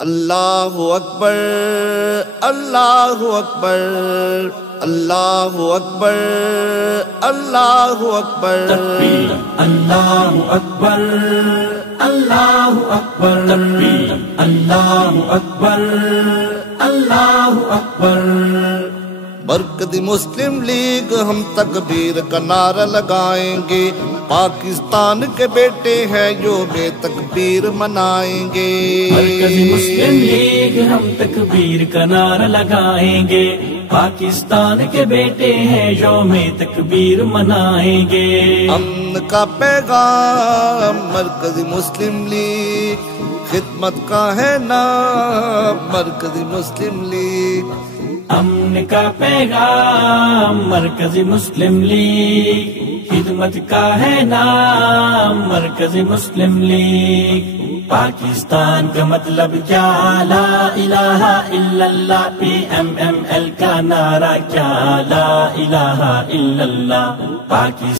اللہ اکبر اللہ اکبر اللہ اکبر اللہ اکبر تکبیر اللہ اکبر اللہ اکبر تکبیر اللہ اکبر اللہ اکبر مرکزی مسلم لیگ ہم تکبیر کا نعرہ لگائیں گے، پاکستان کے بیٹے ہیں جو بے تکبیر منائیں گے۔ مرکزی مسلم لیگ ہم تکبیر کا نعرہ لگائیں گے، پاکستان کے بیٹے ہیں یوم تکبیر منائیں گے۔ امن کا پیغام مرکزی مسلم لیگ، خدمت کا ہے نام مرکزی مسلم لیگ۔ امن کا پیغام مرکزی مسلم لیگ، خدمت کا ہے نام مرکزی مسلم لیگ۔ پاکستان کا مطلب کیا، لا الہ الا اللہ، PMML کا نعرہ کیا، لا الہ الا اللہ۔